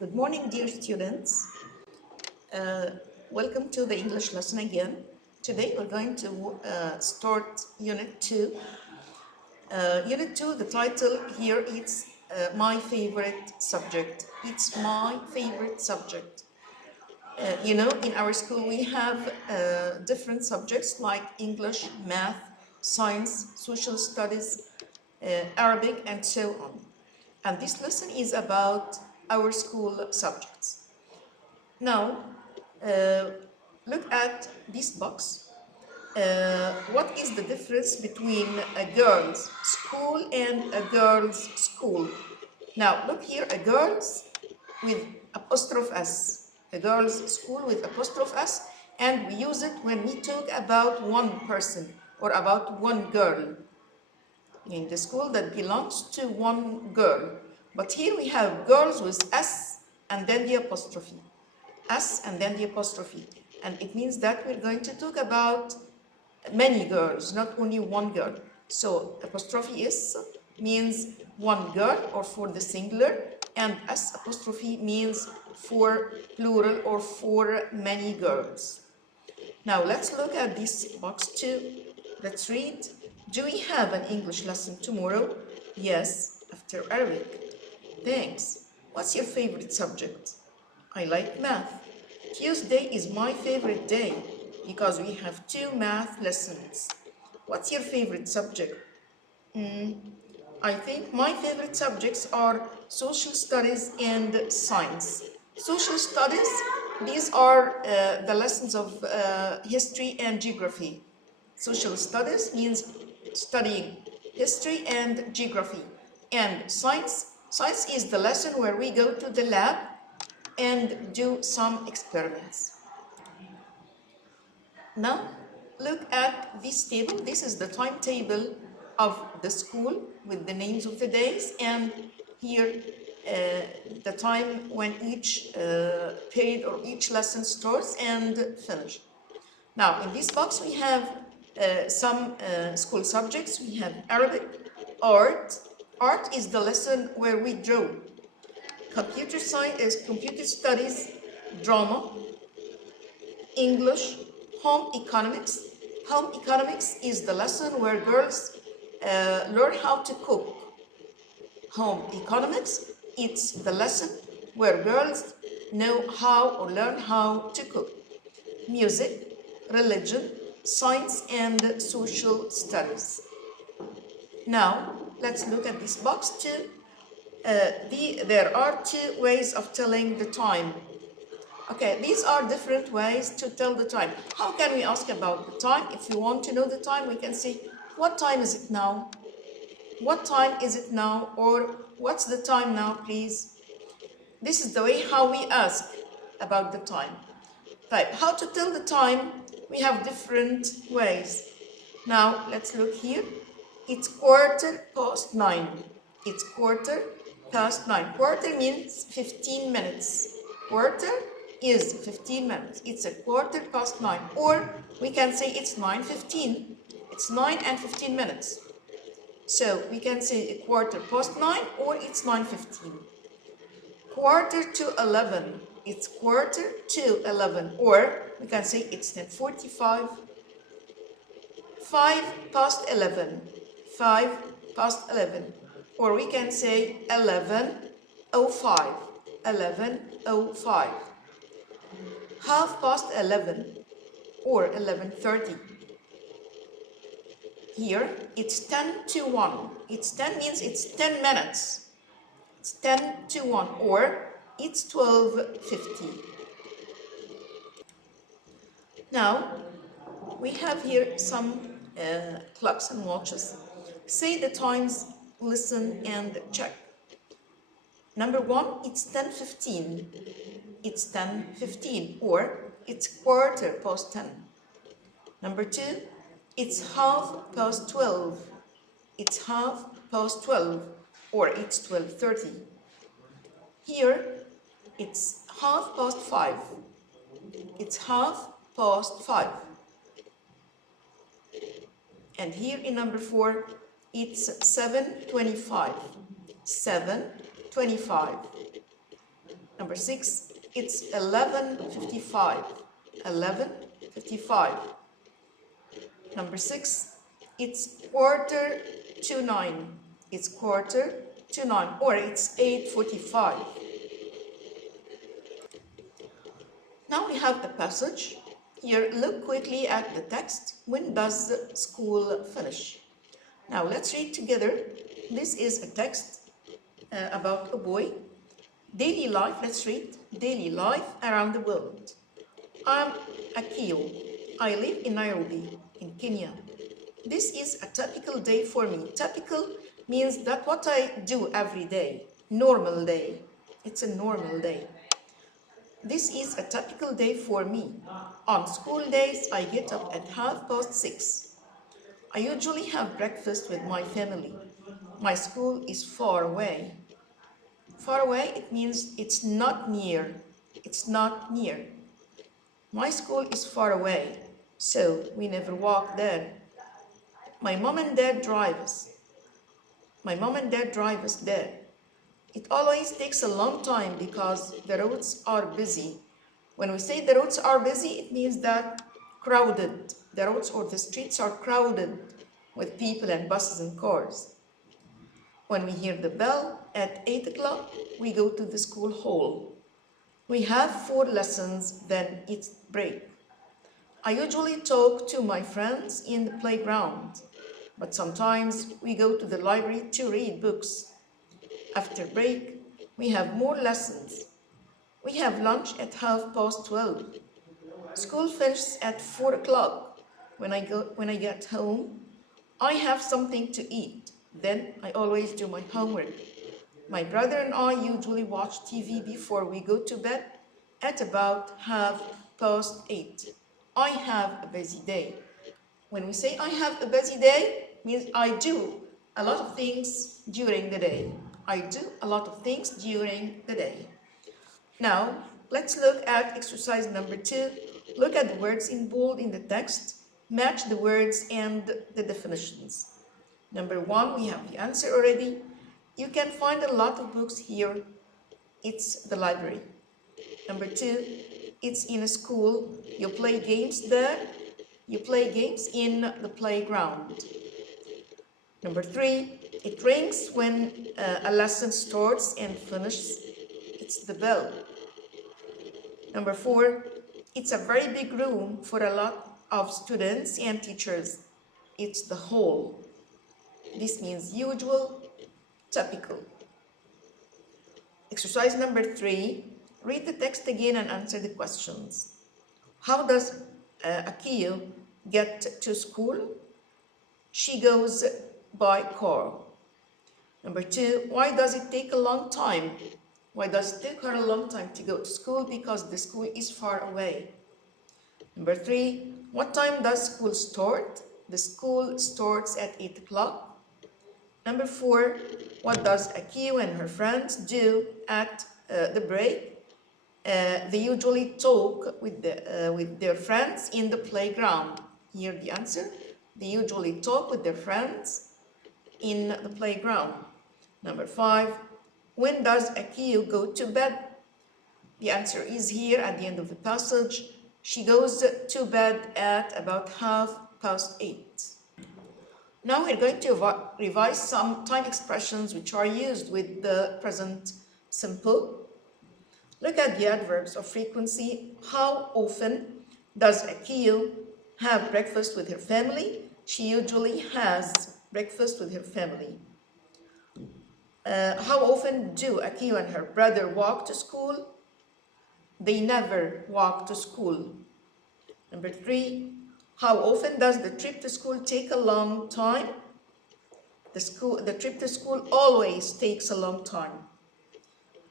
Good morning, dear students. Welcome to the English lesson again. Today we're going to start Unit 2. Unit 2, the title here is My Favorite Subject. It's my favorite subject. In our school we have different subjects like English, math, science, social studies, Arabic, and so on. And this lesson is about our school subjects. Now, look at this box. What is the difference between a girls' school and a girls' school? Now, look here, a girls with apostrophe S. A girls' school with apostrophe S, and we use it when we talk about one person or about one girl in the school that belongs to one girl. But here we have girls with S and then the apostrophe. S and then the apostrophe. And it means that we're going to talk about many girls, not only one girl. So apostrophe S means one girl or for the singular, and S apostrophe means for plural or for many girls. Now let's look at this box too. Let's read. Do we have an English lesson tomorrow? Yes, after Arabic. Thanks. What's your favorite subject? I like math. Tuesday is my favorite day because we have 2 math lessons. What's your favorite subject? I think my favorite subjects are social studies and science. Social studies, these are the lessons of history and geography. Social studies means studying history and geography. And science is the lesson where we go to the lab and do some experiments. Now, look at this table. This is the timetable of the school with the names of the days, and here the time when each period or each lesson starts and finishes. Now, in this box we have some school subjects. We have Arabic, art. Art is the lesson where we draw. Computer science is computer studies, drama, English, home economics. Home economics is the lesson where girls learn how to cook. Home economics, it's the lesson where girls know how or learn how to cook. Music, religion, science, and social studies. Now, let's look at this box too. There are 2 ways of telling the time. Okay, these are different ways to tell the time. How can we ask about the time? If you want to know the time, we can say, what time is it now? What time is it now? Or what's the time now, please? This is the way how we ask about the time. Right, how to tell the time? We have different ways. Now, let's look here. It's 9:15. It's 9:15. Quarter means 15 minutes. Quarter is 15 minutes. It's a 9:15. Or we can say it's 9:15. It's 9 and 15 minutes. So we can say a 9:15 or it's 9:15. 11:45. It's 11:45. Or we can say it's 10:45. 11:05. 11:05. Or we can say 11:05. 11:05. 11:30 or 11:30. Here it's 10:01. It's 10 means it's 10 minutes. It's 10:01 or it's 12:50. Now we have here some clocks and watches. Say the times, listen and check. Number 1, it's 10:15. It's 10:15 or it's 10:15. Number 2, it's 12:30. It's 12:30 or it's 12:30. Here it's 5:30. It's 5:30. And here in number 4, it's 7:25. 7:25. Number 6, it's 11:55. 11:55. Number 6, it's 8:45. It's 8:45, or it's 8:45. Now we have the passage. Here, look quickly at the text. When does school finish? Now let's read together. This is a text about a boy. Daily life, let's read. Daily life around the world. I'm Akio. I live in Nairobi, in Kenya. This is a typical day for me. Typical means that what I do every day. Normal day. It's a normal day. This is a typical day for me. On school days, I get up at 6:30. I usually have breakfast with my family. My school is far away. Far away, it means it's not near. It's not near. My school is far away, so we never walk there. My mom and dad drive us. My mom and dad drive us there. It always takes a long time because the roads are busy. When we say the roads are busy, it means that crowded. The roads or the streets are crowded with people and buses and cars. When we hear the bell at 8 o'clock, we go to the school hall. We have 4 lessons, then it's break. I usually talk to my friends in the playground, but sometimes we go to the library to read books. After break, we have more lessons. We have lunch at 12:30. School finishes at 4 o'clock. When I get home, I have something to eat. Then I always do my homework. My brother and I usually watch TV before we go to bed at about 8:30. I have a busy day. When we say I have a busy day, means I do a lot of things during the day. I do a lot of things during the day. Now, let's look at exercise number 2. Look at the words in bold in the text. Match the words and the definitions. Number 1, we have the answer already. You can find a lot of books here. It's the library. Number 2, it's in a school. You play games there. You play games in the playground. Number 3, it rings when a lesson starts and finishes. It's the bell. Number 4, it's a very big room for a lot of students and teachers. It's the hall. This means usual, typical. Exercise number 3, read the text again and answer the questions. How does Akio get to school? She goes by car. Number 2, why does it take a long time? Why does it take her a long time to go to school? Because the school is far away. Number 3, what time does school start? The school starts at 8 o'clock. Number 4, what does Akio and her friends do at the break? They usually talk with their friends in the playground. Here the answer. They usually talk with their friends in the playground. Number 5, when does Akio go to bed? The answer is here at the end of the passage. She goes to bed at about 8:30. Now we're going to revise some time expressions which are used with the present simple. Look at the adverbs of frequency. How often does Akio have breakfast with her family? She usually has breakfast with her family. How often do Akio and her brother walk to school? They never walk to school. Number 3, how often does the trip to school take a long time? The trip to school always takes a long time.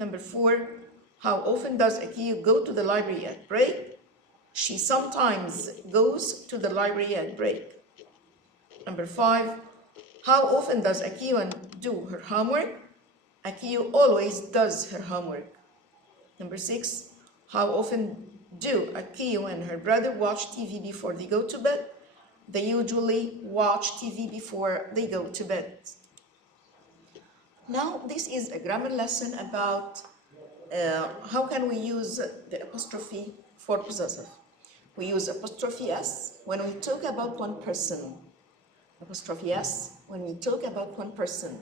Number 4, how often does Akio go to the library at break? She sometimes goes to the library at break. Number 5, how often does Akio do her homework? Akio always does her homework. Number 6, how often do Akio and her brother watch TV before they go to bed? They usually watch TV before they go to bed. Now, this is a grammar lesson about How can we use the apostrophe for possessive? We use apostrophe S when we talk about one person. Apostrophe S when we talk about one person.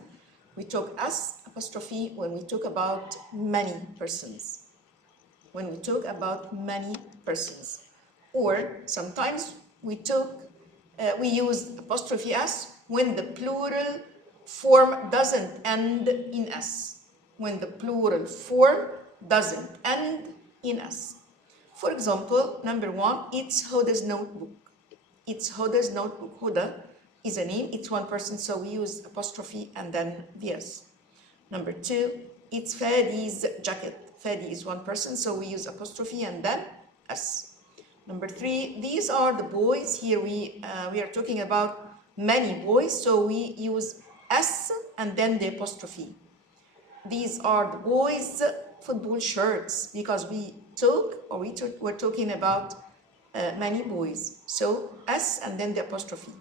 We talk S apostrophe when we talk about many persons. When we talk about many persons. Or sometimes we use apostrophe S when the plural form doesn't end in S. When the plural form doesn't end in S. For example, number 1, it's Huda's notebook. It's Huda's notebook. Huda is a name, it's one person, so we use apostrophe and then the S. Number 2, it's Fadi's jacket. Fadi is one person, so we use apostrophe and then S. Number 3, these are the boys. Here we are talking about many boys, so we use S and then the apostrophe. These are the boys' football shirts because we're talking about many boys. So S and then the apostrophe.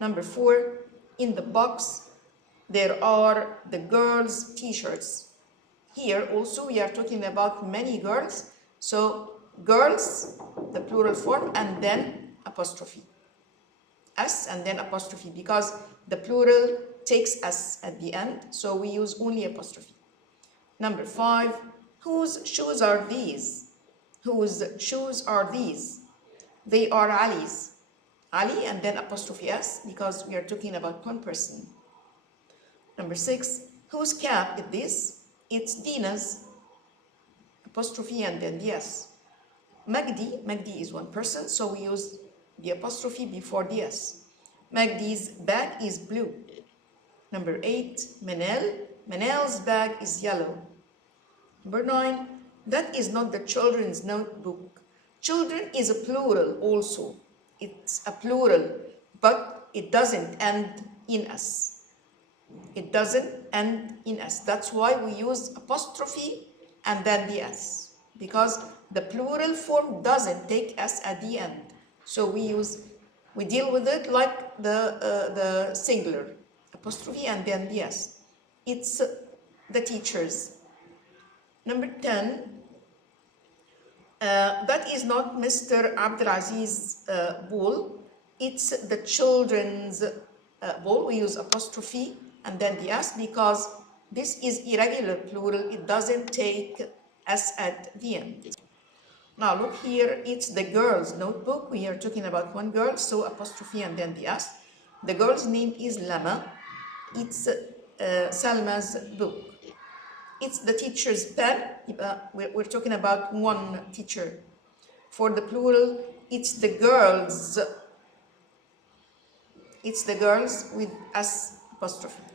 Number 4, in the box there are the girls' t-shirts. Here also we are talking about many girls. So girls, the plural form, and then apostrophe. S and then apostrophe because the plural takes S at the end, so we use only apostrophe. Number 5, whose shoes are these? Whose shoes are these? They are Ali's. Ali and then apostrophe S because we are talking about one person. Number 6, whose cap is this? It's Dina's. Apostrophe and then the S. Magdi is one person, so we use the apostrophe before the S. Magdi's bag is blue. Number 8, Manel's bag is yellow. Number 9, that is not the children's notebook. Children is a plural also. It's a plural, but it doesn't end in S. It doesn't end in S. That's why we use apostrophe and then the S, because the plural form doesn't take S at the end. So we deal with it like the singular, apostrophe and then the S. It's the teachers. Number 10, that is not Mr. Abdelaziz's ball. It's the children's ball. We use apostrophe and then the S because this is irregular plural. It doesn't take S at the end. Now look here, it's the girl's notebook. We are talking about one girl, so apostrophe and then the S. The girl's name is Lama. It's Salma's book. It's the teacher's pen. We're talking about one teacher. For the plural, it's the girls. It's the girls with S apostrophe.